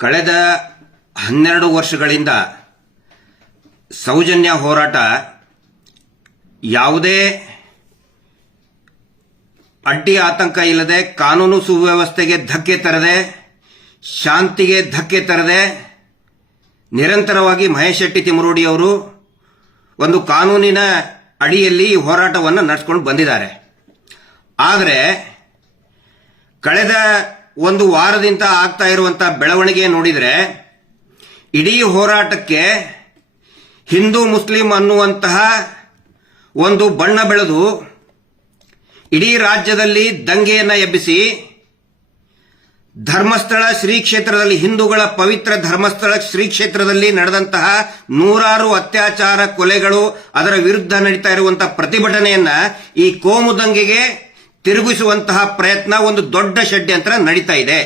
ಕಳೆದ 12 ವರ್ಷಗಳಿಂದ ಸೌಜನ್ಯ ಹೋರಾಟ ಯಾವುದೇ ಅಡ್ಡಿ ಆತಂಕ ಇಲ್ಲದೆ ಕಾನೂನು ಸುವ್ಯವಸ್ಥೆಗೆ ಧಕ್ಕೆ ತರದೆ ಶಾಂತಿಗೆ ಧಕ್ಕೆ ತರದೆ ನಿರಂತರವಾಗಿ ಮಹೇಶ್ ಶೆಟ್ಟಿ ತಿಮರೋಡಿ ಅವರು ಒಂದು ಕಾನೂನಿನ ಅಡಿಯಲ್ಲಿ ಈ ಹೋರಾಟವನ್ನು ನಡೆಸಿಕೊಂಡು ಬಂದಿದ್ದಾರೆ. ಆದರೆ ಕಳೆದ ಒಂದು ವಾರದಿಂದ ಆಗ್ತಾ ಇರುವಂತಹ ಬೆಳವಣಿಗೆ ನೋಡಿದರೆ ಇಡೀ ಹೋರಾಟಕ್ಕೆ ಹಿಂದೂ ಮುಸ್ಲಿಂ ಅನ್ನುವಂತಹ ಒಂದು ಬಣ್ಣ ಬೆಳೆದು ಇಡೀ ರಾಜ್ಯದಲ್ಲಿ ದಂಗೆಯನ್ನು ಎಬ್ಬಿಸಿ ಧರ್ಮಸ್ಥಳ ಶ್ರೀ ಕ್ಷೇತ್ರದಲ್ಲಿ ಹಿಂದೂಗಳ ಪವಿತ್ರ ಧರ್ಮಸ್ಥಳ ಶ್ರೀ ಕ್ಷೇತ್ರದಲ್ಲಿ ನಡೆದಂತಹ ನೂರಾರು ಅತ್ಯಾಚಾರ ಕೊಲೆಗಳು ಅದರ ವಿರುದ್ಧ ನಡೀತಾ ಇರುವಂತಹ ಪ್ರತಿಭಟನೆಯನ್ನ ಈ ಕೋಮು ದಂಗೆಗೆ ತಿರುಗಿಸುವಂತಹ ಪ್ರಯತ್ನ ಒಂದು ದೊಡ್ಡ ಷಡ್ಯಂತ್ರ ನಡೀತಾ ಇದೆ.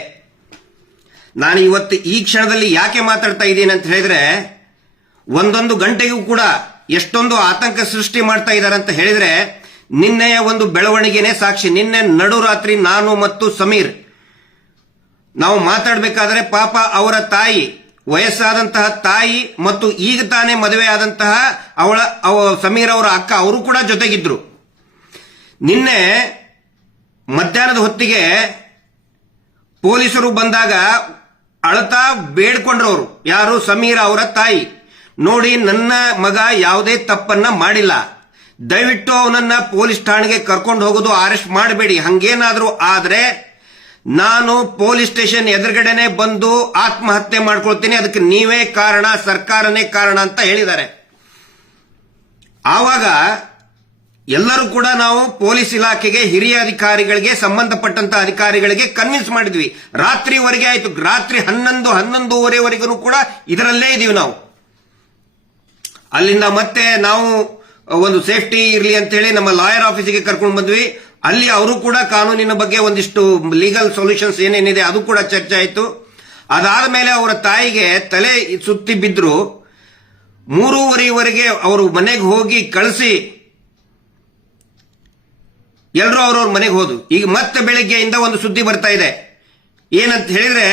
ನಾನು ಇವತ್ತು ಈ ಕ್ಷಣದಲ್ಲಿ ಯಾಕೆ ಮಾತಾಡ್ತಾ ಇದ್ದೀನಿ ಅಂತ ಹೇಳಿದ್ರೆ, ಒಂದೊಂದು ಗಂಟೆಗೂ ಕೂಡ ಎಷ್ಟೊಂದು ಆತಂಕ ಸೃಷ್ಟಿ ಮಾಡ್ತಾ ಇದ್ದಾರೆ ಅಂತ ಹೇಳಿದ್ರೆ ನಿನ್ನೆಯ ಒಂದು ಬೆಳವಣಿಗೆನೇ ಸಾಕ್ಷಿ. ನಿನ್ನೆ ನಡುರಾತ್ರಿ ನಾನು ಮತ್ತು ಸಮೀರ್ ನಾವು ಮಾತಾಡಬೇಕಾದ್ರೆ ಪಾಪ ಅವರ ತಾಯಿ, ವಯಸ್ಸಾದಂತಹ ತಾಯಿ ಮತ್ತು ಈಗ ತಾನೇ ಮದುವೆ ಆದಂತಹ ಸಮೀರ್ ಅವರ ಅಕ್ಕ ಅವರು ಕೂಡ ಜೊತೆಗಿದ್ರು. ನಿನ್ನೆ ಮಧ್ಯಾಹ್ನದ ಹೊತ್ತಿಗೆ ಪೊಲೀಸರು ಬಂದಾಗ ಅಳತಾ ಬೇಡ್ಕೊಂಡ್ರವರು. ಯಾರು? ಸಮೀರ್ ಅವರ ತಾಯಿ. ನೋಡಿ, ನನ್ನ ಮಗ ಯಾವುದೇ ತಪ್ಪನ್ನ ಮಾಡಿಲ್ಲ, ದಯವಿಟ್ಟು ಅವನನ್ನ ಪೊಲೀಸ್ ಠಾಣೆಗೆ ಕರ್ಕೊಂಡು ಹೋಗೋದು ಅರೆಸ್ಟ್ ಮಾಡಬೇಡಿ, ಹಂಗೇನಾದ್ರೂ ಆದ್ರೆ ನಾನು ಪೊಲೀಸ್ ಸ್ಟೇಷನ್ ಎದುರುಗಡೆನೆ ಬಂದು ಆತ್ಮಹತ್ಯೆ ಮಾಡ್ಕೊಳ್ತೀನಿ, ಅದಕ್ಕೆ ನೀವೇ ಕಾರಣ, ಸರ್ಕಾರನೇ ಕಾರಣ ಅಂತ ಹೇಳಿದ್ದಾರೆ. ಆವಾಗ ಎಲ್ಲರೂ ಕೂಡ ನಾವು ಪೊಲೀಸ್ ಇಲಾಖೆಗೆ, ಹಿರಿಯ ಅಧಿಕಾರಿಗಳಿಗೆ, ಸಂಬಂಧಪಟ್ಟಂತ ಅಧಿಕಾರಿಗಳಿಗೆ ಕನ್ವಿನ್ಸ್ ಮಾಡಿದ್ವಿ. ರಾತ್ರಿವರೆಗೆ ಆಯ್ತು, ರಾತ್ರಿ 11:30ವರೆಗೂ ಕೂಡ ಇದರಲ್ಲೇ ಇದೀವಿ ನಾವು. ಅಲ್ಲಿಂದ ಮತ್ತೆ ನಾವು ಒಂದು ಸೇಫ್ಟಿ ಇರಲಿ ಅಂತ ಹೇಳಿ ನಮ್ಮ ಲಾಯರ್ ಆಫೀಸಿಗೆ ಕರ್ಕೊಂಡು ಬಂದ್ವಿ. ಅಲ್ಲಿ ಅವರು ಕೂಡ ಕಾನೂನಿನ ಬಗ್ಗೆ ಒಂದಿಷ್ಟು ಲೀಗಲ್ ಸೊಲ್ಯೂಷನ್ಸ್ ಏನೇನಿದೆ ಅದು ಕೂಡ ಚರ್ಚೆ ಆಯಿತು. ಅದಾದ ಮೇಲೆ ಅವರ ತಾಯಿಗೆ ತಲೆ ಸುತ್ತಿ ಬಿದ್ರು. 3:30ವರೆಗೆ ಅವರು ಮನೆಗೆ ಹೋಗಿ ಕಳಿಸಿ ಎಲ್ಲರೂ ಅವ್ರವ್ರ ಮನೆಗೆ ಹೋದ್ರು. ಈಗ ಮತ್ತೆ ಬೆಳಗ್ಗೆಯಿಂದ ಒಂದು ಸುದ್ದಿ ಬರ್ತಾ ಇದೆ. ಏನಂತ ಹೇಳಿದ್ರೆ,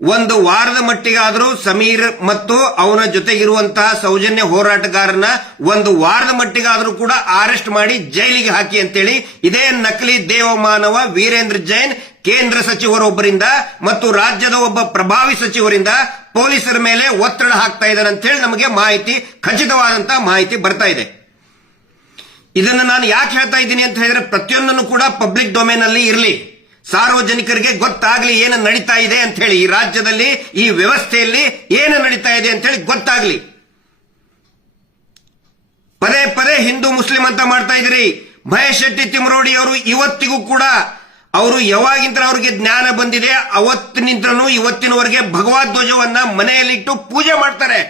ಒಂದು ವಾರದ ಮಟ್ಟಿಗಾದರೂ ಸಮೀರ್ ಮತ್ತು ಅವನ ಜೊತೆಗಿರುವಂತಹ ಸೌಜನ್ಯ ಹೋರಾಟಗಾರನ ಒಂದು ವಾರದ ಮಟ್ಟಿಗಾದರೂ ಕೂಡ ಅರೆಸ್ಟ್ ಮಾಡಿ ಜೈಲಿಗೆ ಹಾಕಿ ಅಂತೇಳಿ ಇದೇ ನಕಲಿ ದೇವಮಾನವ ವೀರೇಂದ್ರ ಜೈನ್ ಕೇಂದ್ರ ಸಚಿವರೊಬ್ಬರಿಂದ ಮತ್ತು ರಾಜ್ಯದ ಒಬ್ಬ ಪ್ರಭಾವಿ ಸಚಿವರಿಂದ ಪೊಲೀಸರ ಮೇಲೆ ಒತ್ತಡ ಹಾಕ್ತಾ ಇದ್ದಾರೆ ಅಂತ ಹೇಳಿ ನಮಗೆ ಮಾಹಿತಿ, ಖಚಿತವಾದಂತಹ ಮಾಹಿತಿ ಬರ್ತಾ ಇದೆ. ಇದನ್ನು ನಾನು ಯಾಕೆ ಹೇಳ್ತಾ ಇದ್ದೀನಿ ಅಂತ ಹೇಳಿದ್ರೆ, ಪ್ರತಿಯೊಂದನ್ನು ಕೂಡ ಪಬ್ಲಿಕ್ ಡೊಮೇನ್ ಅಲ್ಲಿ ಇರಲಿ, ಸಾರ್ವಜನಿಕರಿಗೆ ಗೊತ್ತಾಗ್ಲಿ ಏನು ನಡೀತಾ ಇದೆ ಅಂತ ಹೇಳಿ, ಈ ರಾಜ್ಯದಲ್ಲಿ ಈ ವ್ಯವಸ್ಥೆಯಲ್ಲಿ ಏನು ನಡೀತಾ ಇದೆ ಅಂತ ಹೇಳಿ ಗೊತ್ತಾಗ್ಲಿ. ಪದೇ ಪದೇ ಹಿಂದೂ ಮುಸ್ಲಿಂ ಅಂತ ಮಾಡ್ತಾ ಇದ್ರಿ. ಮಹೇಶ್ ಶೆಟ್ಟಿ ತಿಮರೋಡಿ ಅವರು ಇವತ್ತಿಗೂ ಕೂಡ ಅವರು ಯಾವಾಗಿಂತ ಅವ್ರಿಗೆ ಜ್ಞಾನ ಬಂದಿದೆ ಅವತ್ತಿನಿಂದಲೂ ಇವತ್ತಿನವರೆಗೆ ಭಗವದ್ ಧ್ವಜವನ್ನ ಮನೆಯಲ್ಲಿಟ್ಟು ಪೂಜೆ ಮಾಡ್ತಾರೆ.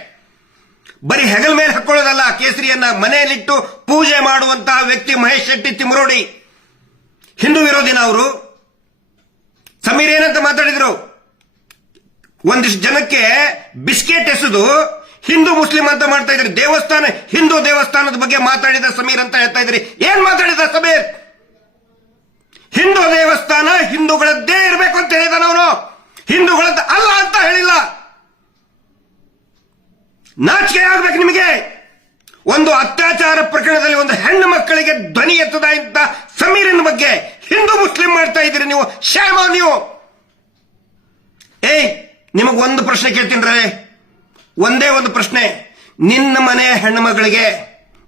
ಬರೀ ಹೆಗಲ ಮೇಲೆ ಹಾಕೊಳ್ಳೋದಲ್ಲ, ಕೇಸರಿಯನ್ನ ಮನೆಯಲ್ಲಿಟ್ಟು ಪೂಜೆ ಮಾಡುವಂತಹ ವ್ಯಕ್ತಿ ಮಹೇಶ್ ಶೆಟ್ಟಿ ತಿಮರೋಡಿ. ಹಿಂದೂ ವಿರೋಧಿನ ಅವರು. ಸಮೀರ್ ಏನಂತ ಮಾತಾಡಿದ್ರು, ಒಂದಿಷ್ಟು ಜನಕ್ಕೆ ಬಿಸ್ಕೆಟ್ ಎಸೆದು ಹಿಂದೂ ಮುಸ್ಲಿಂ ಅಂತ ಮಾಡ್ತಾ ಇದ್ರಿ. ದೇವಸ್ಥಾನ, ಹಿಂದೂ ದೇವಸ್ಥಾನದ ಬಗ್ಗೆ ಮಾತಾಡಿದ ಸಮೀರ್ ಅಂತ ಹೇಳ್ತಾ ಇದ್ರಿ. ಏನ್ ಮಾತಾಡಿದ ಸಮೀರ್? ಹಿಂದೂ ದೇವಸ್ಥಾನ ಹಿಂದೂಗಳದ್ದೇ ಇರಬೇಕು ಅಂತ ಹೇಳಿದ, ಅವನು ಹಿಂದೂಗಳದ್ದು ಅಲ್ಲ ಅಂತ ಹೇಳಿಲ್ಲ. ನಾಚಿಕೆ ಆಗ್ಬೇಕು ನಿಮಗೆ. ಒಂದು ಅತ್ಯಾಚಾರ ಪ್ರಕರಣದಲ್ಲಿ ಒಂದು ಹೆಣ್ಣು ಮಕ್ಕಳಿಗೆ ಧ್ವನಿ ಎತ್ತದ ಇಂತ ಸಮೀರಿನ ಬಗ್ಗೆ ಹಿಂದೂ ಮುಸ್ಲಿಂ ಮಾಡ್ತಾ ಇದ್ದೀರಿ ನೀವು. ಶ್ಯಾಮ ನೀವು. ನಿಮಗೊಂದು ಪ್ರಶ್ನೆ ಕೇಳ್ತೀನಿ, ಒಂದೇ ಒಂದು ಪ್ರಶ್ನೆ. ನಿನ್ನ ಮನೆ ಹೆಣ್ಣು ಮಗಳಿಗೆ,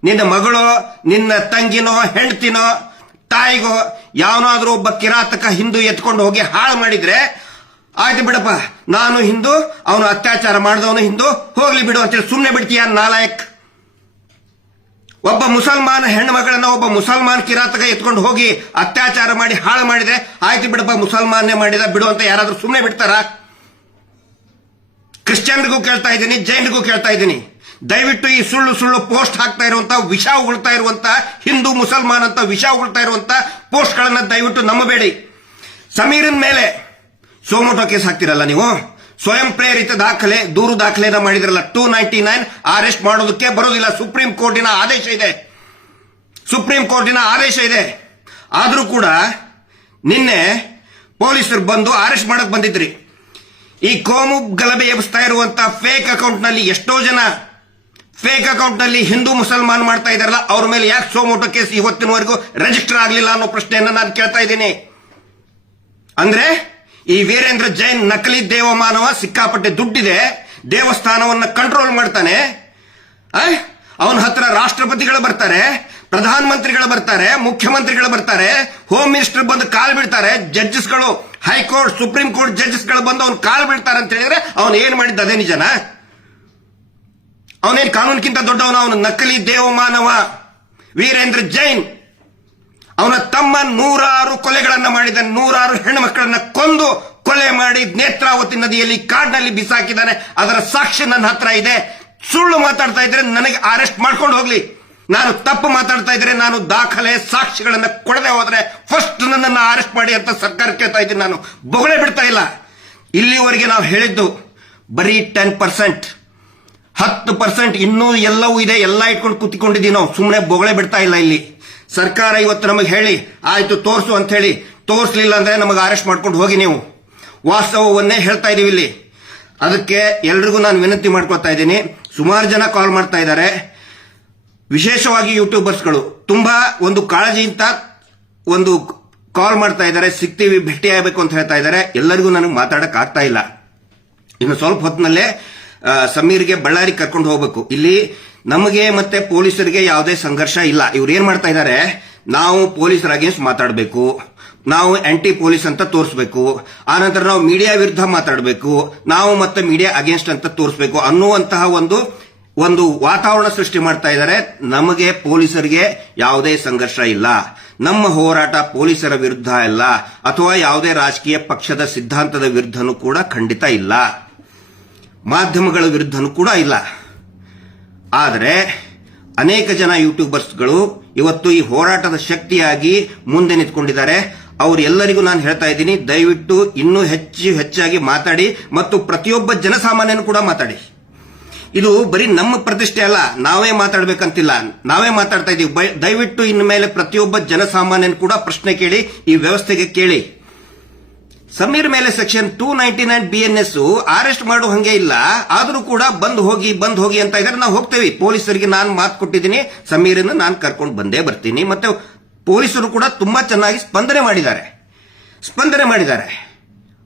ನಿನ್ನ ಮಗಳೋ ನಿನ್ನ ತಂಗಿನೋ ಹೆಂಡತಿನೋ ತಾಯಿಗೋ ಯಾವನಾದ್ರೂ ಒಬ್ಬ ಕಿರಾತಕ ಹಿಂದೂ ಎತ್ಕೊಂಡು ಹೋಗಿ ಹಾಳು ಮಾಡಿದ್ರೆ, ಆಯ್ತು ಬಿಡಪ್ಪ, ನಾನು ಹಿಂದೂ, ಅವನು ಅತ್ಯಾಚಾರ ಮಾಡಿದವನು ಹಿಂದೂ, ಹೋಗ್ಲಿ ಬಿಡು ಅಂತೇಳಿ ಸುಮ್ಮನೆ ಬಿಡ್ತೀಯ ನಾಲಾಯಕ್? ಒಬ್ಬ ಮುಸಲ್ಮಾನ ಹೆಣ್ಣು ಮಗಳನ್ನ ಒಬ್ಬ ಮುಸಲ್ಮಾನ್ ಕಿರಾತಕ ಎತ್ಕೊಂಡು ಹೋಗಿ ಅತ್ಯಾಚಾರ ಮಾಡಿ ಹಾಳು ಮಾಡಿದ್ರೆ, ಆಯ್ತು ಬಿಡಪ್ಪ, ಮುಸಲ್ಮಾನ್ನೇ ಮಾಡಿದ ಬಿಡು ಅಂತ ಯಾರಾದ್ರೂ ಸುಮ್ಮನೆ ಬಿಡ್ತಾರ? ಕ್ರಿಶ್ಚಿಯನ್ರಿಗೂ ಕೇಳ್ತಾ ಇದ್ದೀನಿ, ಜೈನ್ರಿಗೂ ಕೇಳ್ತಾ ಇದ್ದೀನಿ, ದಯವಿಟ್ಟು ಈ ಸುಳ್ಳು ಸುಳ್ಳು ಪೋಸ್ಟ್ ಹಾಕ್ತಾ ಇರುವಂತಹ, ವಿಷ ಉಗುಳ್ತಾ ಇರುವಂತಹ, ಹಿಂದೂ ಮುಸಲ್ಮಾನ್ ಅಂತ ವಿಷ ಉಗುಳ್ತಾ ಇರುವಂತಹ ಪೋಸ್ಟ್ ಗಳನ್ನ ದಯವಿಟ್ಟು ನಂಬಬೇಡಿ. ಸಮೀರನ್ ಮೇಲೆ ಸೋಮೋಟೋ ಕೇಸ್ ಹಾಕ್ತಿರಲ್ಲ ನೀವು, ಸ್ವಯಂ ಪ್ರೇರಿತ ದಾಖಲೆ, ದೂರು ದಾಖಲೆನ ಮಾಡಿದ್ರಲ್ಲ, 299 ಅರೆಸ್ಟ್ ಮಾಡೋದಕ್ಕೆ ಬರೋದಿಲ್ಲ. ಸುಪ್ರೀಂ ಕೋರ್ಟಿನ ಆದೇಶ ಇದೆ, ಸುಪ್ರೀಂ ಕೋರ್ಟಿನ ಆದೇಶ ಇದೆ. ಆದ್ರೂ ಕೂಡ ನಿನ್ನೆ ಪೊಲೀಸರು ಬಂದು ಅರೆಸ್ಟ್ ಮಾಡಕ್ ಬಂದಿದ್ರಿ. ಈ ಕೋಮು ಗಲಭೆ ಎಬ್ಬಿಸ್ತಾ ಇರುವಂತ ಫೇಕ್ ಅಕೌಂಟ್ ನಲ್ಲಿ ಎಷ್ಟೋ ಜನ ಫೇಕ್ ಅಕೌಂಟ್ ನಲ್ಲಿ ಹಿಂದೂ ಮುಸಲ್ಮಾನ್ ಮಾಡ್ತಾ ಇದಾರಲ್ಲ, ಅವ್ರ ಮೇಲೆ ಯಾಕೆ ಸೋಮೋಟೋ ಕೇಸ್ ಇವತ್ತಿನವರೆಗೂ ರಿಜಿಸ್ಟರ್ ಆಗಲಿಲ್ಲ ಅನ್ನೋ ಪ್ರಶ್ನೆಯನ್ನ ನಾನು ಕೇಳ್ತಾ ಇದ್ದೀನಿ. ಅಂದ್ರೆ ಈ ವೀರೇಂದ್ರ ಜೈನ್ ನಕಲಿ ದೇವಮಾನವ, ಸಿಕ್ಕಾಪಟ್ಟೆ ದುಡ್ಡಿದೆ, ದೇವಸ್ಥಾನವನ್ನ ಕಂಟ್ರೋಲ್ ಮಾಡ್ತಾನೆ. ಅವನ ಹತ್ರ ರಾಷ್ಟ್ರಪತಿಗಳು ಬರ್ತಾರೆ, ಪ್ರಧಾನ ಮಂತ್ರಿಗಳು ಬರ್ತಾರೆ, ಮುಖ್ಯಮಂತ್ರಿಗಳು ಬರ್ತಾರೆ, ಹೋಮ್ ಮಿನಿಸ್ಟರ್ ಬಂದು ಕಾಲ್ ಬಿಡ್ತಾರೆ, ಜಡ್ಜಸ್ಗಳು, ಹೈಕೋರ್ಟ್ ಸುಪ್ರೀಂ ಕೋರ್ಟ್ ಜಡ್ಜಸ್ಗಳು ಬಂದು ಅವ್ನು ಕಾಲ್ ಬಿಡ್ತಾರೆ ಅಂತ ಹೇಳಿದ್ರೆ ಅವನು ಏನ್ ಮಾಡಿದ್ದ ಅದೇ ನಿಜನಾ? ಅವನೇನ್ ಕಾನೂನಿಗಿಂತ ದೊಡ್ಡವನ? ಅವನು ನಕಲಿ ದೇವಮಾನವ ವೀರೇಂದ್ರ ಜೈನ್. ಅವನ ತಮ್ಮ 100 ಕೊಲೆಗಳನ್ನ ಮಾಡಿದ, 100 ಹೆಣ್ಣು ಮಕ್ಕಳನ್ನ ಕೊಂದು ಕೊಲೆ ಮಾಡಿ ನೇತ್ರಾವತಿ ನದಿಯಲ್ಲಿ ಕಾಡಿನಲ್ಲಿ ಬಿಸಾಕಿದ್ದಾನೆ. ಅದರ ಸಾಕ್ಷಿ ನನ್ನ ಹತ್ರ ಇದೆ. ಸುಳ್ಳು ಮಾತಾಡ್ತಾ ಇದ್ರೆ ನನಗೆ ಅರೆಸ್ಟ್ ಮಾಡ್ಕೊಂಡು ಹೋಗ್ಲಿ. ನಾನು ತಪ್ಪು ಮಾತಾಡ್ತಾ ಇದ್ರೆ, ನಾನು ದಾಖಲೆ ಸಾಕ್ಷಿಗಳನ್ನ ಕೊಡದೆ ಹೋದ್ರೆ ಫಸ್ಟ್ ನನ್ನನ್ನು ಅರೆಸ್ಟ್ ಮಾಡಿ ಅಂತ ಸರ್ಕಾರ ಕೇಳ್ತಾ ಇದ್ದೀನಿ. ನಾನು ಬೊಗಳೆ ಬಿಡ್ತಾ ಇಲ್ಲ. ಇಲ್ಲಿವರೆಗೆ ನಾವು ಹೇಳಿದ್ದು ಬರೀ 10%, 10% ಇನ್ನೂ ಎಲ್ಲವೂ ಇದೆ. ಎಲ್ಲ ಇಟ್ಕೊಂಡು ಕೂತ್ಕೊಂಡಿದ್ದೀವಿ ನಾವು, ಸುಮ್ಮನೆ ಬೊಗಳೆ ಬಿಡ್ತಾ ಇಲ್ಲ. ಇಲ್ಲಿ ಸರ್ಕಾರ ಇವತ್ತು ನಮಗೆ ಹೇಳಿ ಆಯ್ತು ತೋರಿಸು ಅಂತ ಹೇಳಿ, ತೋರಿಸಲಿಲ್ಲ ಅಂದ್ರೆ ನಮಗೆ ಅರೆಸ್ಟ್ ಮಾಡ್ಕೊಂಡು ಹೋಗಿ. ನೀವು ವಾಸ್ತವವನ್ನೇ ಹೇಳ್ತಾ ಇದೀವಿ ಇಲ್ಲಿ. ಅದಕ್ಕೆ ಎಲ್ರಿಗೂ ನಾನು ವಿನಂತಿ ಮಾಡ್ಕೊತಾ ಇದ್ದೀನಿ. ಸುಮಾರು ಜನ ಕಾಲ್ ಮಾಡ್ತಾ ಇದ್ದಾರೆ, ವಿಶೇಷವಾಗಿ ಯೂಟ್ಯೂಬರ್ಸ್ಗಳು ತುಂಬಾ ಒಂದು ಕಾಳಜಿಯಿಂದ ಒಂದು ಕಾಲ್ ಮಾಡ್ತಾ ಇದ್ದಾರೆ, ಸಿಗ್ತೀವಿ, ಭೇಟಿ ಆಗಬೇಕು ಅಂತ ಹೇಳ್ತಾ ಇದ್ದಾರೆ. ಎಲ್ಲರಿಗೂ ನನಗೆ ಮಾತಾಡಕ್ ಆಗ್ತಾ ಇಲ್ಲ. ಇನ್ನು ಸ್ವಲ್ಪ ಹೊತ್ತಿನಲ್ಲೇ ಸಮೀರ್ಗೆ ಬಳ್ಳಾರಿ ಕರ್ಕೊಂಡು ಹೋಗ್ಬೇಕು. ಇಲ್ಲಿ ನಮಗೆ ಮತ್ತೆ ಪೊಲೀಸರಿಗೆ ಯಾವುದೇ ಸಂಘರ್ಷ ಇಲ್ಲ. ಇವ್ರು ಏನ್ ಮಾಡ್ತಾ ಇದ್ದಾರೆ, ನಾವು ಪೊಲೀಸರ ಅಗೇನ್ಸ್ಟ್ ಮಾತಾಡಬೇಕು, ನಾವು ಆಂಟಿ ಪೊಲೀಸ್ ಅಂತ ತೋರಿಸಬೇಕು, ಆನಂತರ ನಾವು ಮೀಡಿಯಾ ವಿರುದ್ಧ ಮಾತಾಡಬೇಕು, ನಾವು ಮತ್ತೆ ಮೀಡಿಯಾ ಅಗೇನ್ಸ್ಟ್ ಅಂತ ತೋರಿಸಬೇಕು ಅನ್ನುವಂತಹ ಒಂದು ವಾತಾವರಣ ಸೃಷ್ಟಿ ಮಾಡ್ತಾ ಇದ್ದಾರೆ. ನಮಗೆ ಪೊಲೀಸರಿಗೆ ಯಾವುದೇ ಸಂಘರ್ಷ ಇಲ್ಲ. ನಮ್ಮ ಹೋರಾಟ ಪೊಲೀಸರ ವಿರುದ್ಧ ಇಲ್ಲ, ಅಥವಾ ಯಾವುದೇ ರಾಜಕೀಯ ಪಕ್ಷದ ಸಿದ್ಧಾಂತದ ವಿರುದ್ಧನೂ ಕೂಡ ಖಂಡಿತ ಇಲ್ಲ, ಮಾಧ್ಯಮಗಳ ವಿರುದ್ಧನೂ ಕೂಡ ಇಲ್ಲ. ಆದರೆ ಅನೇಕ ಜನ ಯೂಟ್ಯೂಬರ್ಸ್ಗಳು ಇವತ್ತು ಈ ಹೋರಾಟದ ಶಕ್ತಿಯಾಗಿ ಮುಂದೆ ನಿಂತ್ಕೊಂಡಿದ್ದಾರೆ. ಅವರೆಲ್ಲರಿಗೂ ನಾನು ಹೇಳ್ತಾ ಇದ್ದೀನಿ, ದಯವಿಟ್ಟು ಇನ್ನೂ ಹೆಚ್ಚಾಗಿ ಮಾತಾಡಿ, ಮತ್ತು ಪ್ರತಿಯೊಬ್ಬ ಜನಸಾಮಾನ್ಯನು ಕೂಡ ಮಾತಾಡಿ. ಇದು ಬರೀ ನಮ್ಮ ಪ್ರತಿಷ್ಠೆ ಅಲ್ಲ, ನಾವೇ ಮಾತಾಡ್ಬೇಕಂತಿಲ್ಲ, ನಾವೇ ಮಾತಾಡ್ತಾ ಇದೀವಿ. ದಯವಿಟ್ಟು ಇನ್ನು ಮೇಲೆ ಪ್ರತಿಯೊಬ್ಬ ಜನಸಾಮಾನ್ಯನು ಕೂಡ ಪ್ರಶ್ನೆ ಕೇಳಿ, ಈ ವ್ಯವಸ್ಥೆಗೆ ಕೇಳಿ. ಸಮೀರ್ ಮೇಲೆ ಸೆಕ್ಷನ್ 299 BNS ಅರೆಸ್ಟ್ ಮಾಡೋ ಹಂಗೆ ಇಲ್ಲ, ಆದರೂ ಕೂಡ ಬಂದ್ ಹೋಗಿ ಅಂತ ಇದ್ದಾರೆ. ನಾವು ಹೋಗ್ತೇವೆ. ಪೊಲೀಸರಿಗೆ ನಾನು ಮಾತು ಕೊಟ್ಟಿದ್ದೀನಿ, ಸಮೀರನ್ನು ನಾನು ಕರ್ಕೊಂಡು ಬಂದೇ ಬರ್ತೀನಿ. ಮತ್ತೆ ಪೊಲೀಸರು ಕೂಡ ತುಂಬಾ ಚೆನ್ನಾಗಿ ಸ್ಪಂದನೆ ಮಾಡಿದ್ದಾರೆ.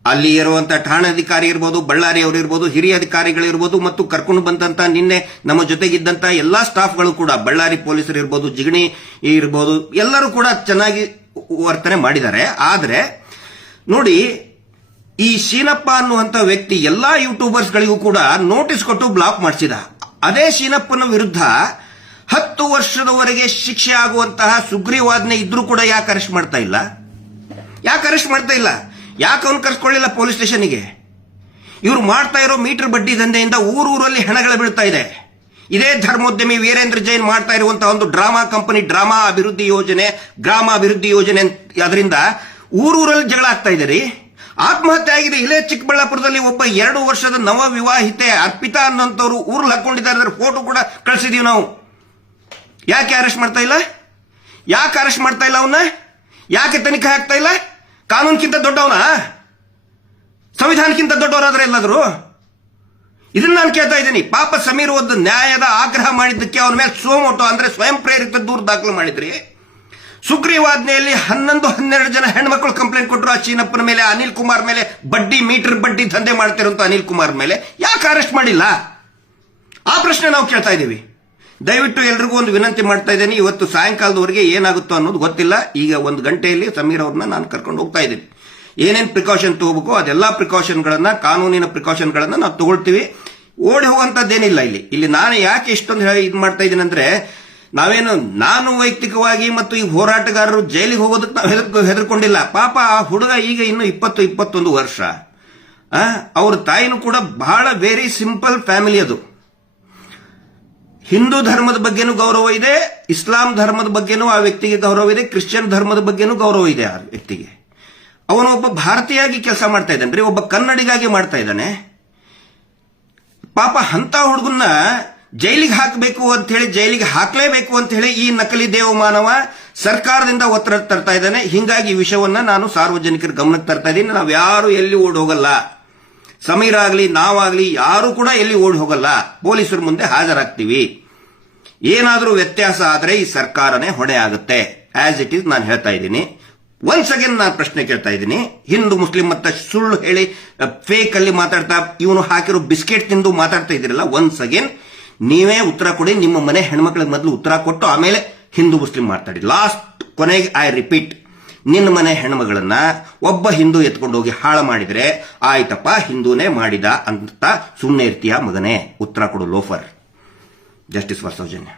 ಅಲ್ಲಿ ಇರುವಂತಹ ಠಾಣಾಧಿಕಾರಿ ಇರ್ಬೋದು, ಬಳ್ಳಾರಿ ಅವರು ಇರ್ಬೋದು, ಹಿರಿಯ ಅಧಿಕಾರಿಗಳು ಇರ್ಬೋದು, ಮತ್ತು ಕರ್ಕೊಂಡು ಬಂದಂತ ನಿನ್ನೆ ನಮ್ಮ ಜೊತೆಗಿದ್ದಂತ ಎಲ್ಲಾ ಸ್ಟಾಫ್ಗಳು ಕೂಡ, ಬಳ್ಳಾರಿ ಪೊಲೀಸರು ಇರ್ಬೋದು, ಜಿಗಣಿ ಇರ್ಬೋದು, ಎಲ್ಲರೂ ಕೂಡ ಚೆನ್ನಾಗಿ ವರ್ತನೆ ಮಾಡಿದ್ದಾರೆ. ಆದ್ರೆ ನೋಡಿ, ಈ ಶೀನಪ್ಪ ಅನ್ನುವಂತ ವ್ಯಕ್ತಿ ಎಲ್ಲಾ ಯೂಟ್ಯೂಬರ್ಸ್ ಗಳಿಗೂ ಕೂಡ ನೋಟಿಸ್ ಕೊಟ್ಟು ಬ್ಲಾಕ್ ಮಾಡಿಸಿದ. ಅದೇ ಶೀನಪ್ಪನ ವಿರುದ್ಧ 10 ವರ್ಷದವರೆಗೆ ಶಿಕ್ಷೆ ಆಗುವಂತಹ ಸುಗ್ರೀವಾಜ್ಞೆ ಇದ್ರೂ ಕೂಡ ಯಾಕೆ ಅರೆಸ್ಟ್ ಮಾಡ್ತಾ ಇಲ್ಲ? ಯಾಕೆ ಅವನು ಕರ್ಸ್ಕೊಳ್ಳಿಲ್ಲ ಪೊಲೀಸ್ ಸ್ಟೇಷನ್ಗೆ? ಇವರು ಮಾಡ್ತಾ ಇರೋ ಮೀಟರ್ ಬಡ್ಡಿ ದಂಧೆಯಿಂದ ಊರೂರಲ್ಲಿ ಹೆಣಗಳು ಬೀಳ್ತಾ ಇದೆ. ಇದೇ ಧರ್ಮೋದ್ಯಮಿ ವೀರೇಂದ್ರ ಜೈನ್ ಮಾಡ್ತಾ ಇರುವಂತಹ ಒಂದು ಡ್ರಾಮಾ ಕಂಪನಿ, ಗ್ರಾಮ ಅಭಿವೃದ್ಧಿ ಯೋಜನೆ, ಅದರಿಂದ ಊರೂರಲ್ಲಿ ಜಗಳ ಆಗ್ತಾ ಇದೆ ರೀ. ಆತ್ಮಹತ್ಯೆ ಆಗಿದೆ. ಇಲ್ಲೇ ಚಿಕ್ಕಬಳ್ಳಾಪುರದಲ್ಲಿ ಒಬ್ಬ 2 ವರ್ಷದ ನವ ವಿವಾಹಿತೆ ಅರ್ಪಿತಾ ಅನ್ನೋಂಥವ್ರು ಊರಲ್ಲಿ ಹಾಕೊಂಡಿದ್ದಾರೆ. ಫೋಟೋ ಕೂಡ ಕಳಿಸಿದೀವಿ ನಾವು. ಯಾಕೆ ಅರೆಸ್ಟ್ ಮಾಡ್ತಾ ಇಲ್ಲ ಅವನ್ನ? ಯಾಕೆ ತನಿಖೆ ಆಗ್ತಾ ಇಲ್ಲ? ಕಾನೂನಿಗಿಂತ ದೊಡ್ಡವನ? ಸಂವಿಧಾನಕ್ಕಿಂತ ದೊಡ್ಡವರಾದ್ರೆ ಎಲ್ಲಾದ್ರು? ಇದನ್ನ ನಾನು ಕೇಳ್ತಾ ಇದ್ದೀನಿ. ಪಾಪ ಸಮೀರ್ ಒಂದು ನ್ಯಾಯದ ಆಗ್ರಹ ಮಾಡಿದ್ದಕ್ಕೆ ಅವನ ಮೇಲೆ ಸೋಮೋಟೋ ಅಂದ್ರೆ ಸ್ವಯಂ ಪ್ರೇರಿತ ದೂರು ದಾಖಲು ಮಾಡಿದ್ರಿ. ಸುಗ್ರೀವಾಜ್ಞೆಯಲ್ಲಿ 11-12 ಜನ ಹೆಣ್ಮಕ್ಳು ಕಂಪ್ಲೇಂಟ್ ಕೊಟ್ಟರು. ಆ ಚೀನಪ್ಪನ ಮೇಲೆ, ಅನಿಲ್ ಕುಮಾರ್ ಮೇಲೆ, ಮೀಟರ್ ಬಡ್ಡಿ ದಂಧೆ ಮಾಡ್ತಿರುವಂತ ಅನಿಲ್ ಕುಮಾರ್ ಮೇಲೆ ಯಾಕೆ ಅರೆಸ್ಟ್ ಮಾಡಿಲ್ಲ? ಆ ಪ್ರಶ್ನೆ ನಾವು ಕೇಳ್ತಾ ಇದ್ದೀವಿ. ದಯವಿಟ್ಟು ಎಲ್ರಿಗೂ ಒಂದು ವಿನಂತಿ ಮಾಡ್ತಾ ಇದ್ದೀನಿ. ಇವತ್ತು ಸಾಯಂಕಾಲದವರೆಗೆ ಏನಾಗುತ್ತೋ ಅನ್ನೋದು ಗೊತ್ತಿಲ್ಲ. ಈಗ 1 ಗಂಟೆಯಲ್ಲಿ ಸಮೀರ್ ಅವ್ರನ್ನ ನಾನು ಕರ್ಕೊಂಡು ಹೋಗ್ತಾ ಇದ್ದೀನಿ. ಏನೇನು ಪ್ರಿಕಾಷನ್ ತಗೋಬೇಕು ಅದೆಲ್ಲಾ ಪ್ರಿಕಾಷನ್ಗಳನ್ನ, ಕಾನೂನಿನ ಪ್ರಿಕಾಷನ್ಗಳನ್ನ ನಾವು ತಗೊಳ್ತೀವಿ. ಓಡಿ ಹೋಗುವಂತದ್ದೇನಿಲ್ಲ ಇಲ್ಲಿ. ನಾನು ಯಾಕೆ ಇಷ್ಟೊಂದು ಇದು ಮಾಡ್ತಾ ಇದ್ದೀನಿ ಅಂದ್ರೆ, ನಾನು ವೈಯಕ್ತಿಕವಾಗಿ ಮತ್ತು ಈ ಹೋರಾಟಗಾರರು ಜೈಲಿಗೆ ಹೋಗೋದಕ್ಕೆ ನಾವು ಹೆದರ್ಕೊಂಡಿಲ್ಲ. ಪಾಪ ಆ ಹುಡುಗ ಈಗ ಇನ್ನು 20-21 ವರ್ಷ. ಅವ್ರ ತಾಯಿನೂ ಕೂಡ ಬಹಳ ವೆರಿ ಸಿಂಪಲ್ ಫ್ಯಾಮಿಲಿ. ಅದು ಹಿಂದೂ ಧರ್ಮದ ಬಗ್ಗೆನೂ ಗೌರವ ಇದೆ, ಇಸ್ಲಾಂ ಧರ್ಮದ ಬಗ್ಗೆನೂ ಆ ವ್ಯಕ್ತಿಗೆ ಗೌರವ ಇದೆ, ಕ್ರಿಶ್ಚಿಯನ್ ಧರ್ಮದ ಬಗ್ಗೆನೂ ಗೌರವ ಇದೆ ಆ ವ್ಯಕ್ತಿಗೆ. ಅವನು ಒಬ್ಬ ಭಾರತೀಯಾಗಿ ಕೆಲಸ ಮಾಡ್ತಾ ಇದ್ದಾನೆ, ಒಬ್ಬ ಕನ್ನಡಿಗಾಗಿ ಮಾಡ್ತಾ ಇದ್ದಾನೆ. ಪಾಪ ಅಂತ ಹುಡುಗನ್ನ ಜೈಲಿಗೆ ಹಾಕಬೇಕು ಅಂತ ಹೇಳಿ, ಜೈಲಿಗೆ ಹಾಕಲೇಬೇಕು ಅಂತ ಹೇಳಿ ಈ ನಕಲಿ ದೇವಮಾನವ ಸರ್ಕಾರದಿಂದ ಒತ್ತಡ ತರ್ತಾ ಇದ್ದಾನೆ. ಹಿಂಗಾಗಿ ಈ ವಿಷಯವನ್ನ ನಾನು ಸಾರ್ವಜನಿಕರ ಗಮನಕ್ಕೆ ತರ್ತಾ ಇದ್ದೀನಿ. ನಾವು ಯಾರು ಎಲ್ಲಿ ಓಡ್ ಹೋಗಲ್ಲ. ಸಮೀರ್ ಆಗ್ಲಿ ನಾವಾಗ್ಲಿ ಯಾರು ಕೂಡ ಎಲ್ಲಿ ಓಡಿ ಹೋಗಲ್ಲ, ಪೊಲೀಸರ ಮುಂದೆ ಹಾಜರಾಗ್ತೀವಿ. ಏನಾದರೂ ವ್ಯತ್ಯಾಸ ಆದರೆ ಈ ಸರ್ಕಾರನೇ ಹೊಣೆ ಆಗುತ್ತೆ. ಆಸ್ ಇಟ್ ಈಸ್ ನಾನು ಹೇಳ್ತಾ ಇದ್ದೀನಿ. ಒನ್ಸ್ ಅಗೇನ್ ನಾನು ಪ್ರಶ್ನೆ ಕೇಳ್ತಾ ಇದ್ದೀನಿ, ಹಿಂದೂ ಮುಸ್ಲಿಂ ಮತ್ತೆ ಸುಳ್ಳು ಹೇಳಿ ಫೇಕ್ ಅಲ್ಲಿ ಮಾತಾಡ್ತಾ ಇವನು ಹಾಕಿರೋ ಬಿಸ್ಕೆಟ್ ತಿಂದು ಮಾತಾಡ್ತಾ ಇದ್ದೀರಲ್ಲ, ಒನ್ಸ್ ಅಗೇನ್ ನೀವೇ ಉತ್ತರ ಕೊಡಿ. ನಿಮ್ಮ ಮನೆ ಹೆಣ್ಮಕ್ಳಿಗೆ ಮೊದಲು ಉತ್ತರ ಕೊಟ್ಟು ಆಮೇಲೆ ಹಿಂದೂ ಮುಸ್ಲಿಂ ಮಾತಾಡಿ. ಲಾಸ್ಟ್ ಕೊನೆಗೆ ಐ ರಿಪೀಟ್, ನಿನ್ನ ಮನೆ ಹೆಣ್ಮಗಳನ್ನ ಒಬ್ಬ ಹಿಂದೂ ಎತ್ಕೊಂಡು ಹೋಗಿ ಹಾಳು ಮಾಡಿದ್ರೆ ಆಯ್ತಪ್ಪ ಹಿಂದೂನೇ ಮಾಡಿದ ಅಂತ ಸುಮ್ಮನೆ ಇರ್ತೀಯ ಮಗನೇ? ಉತ್ತರ ಕೊಡು ಲೋಫರ್. Justice for Soujanya.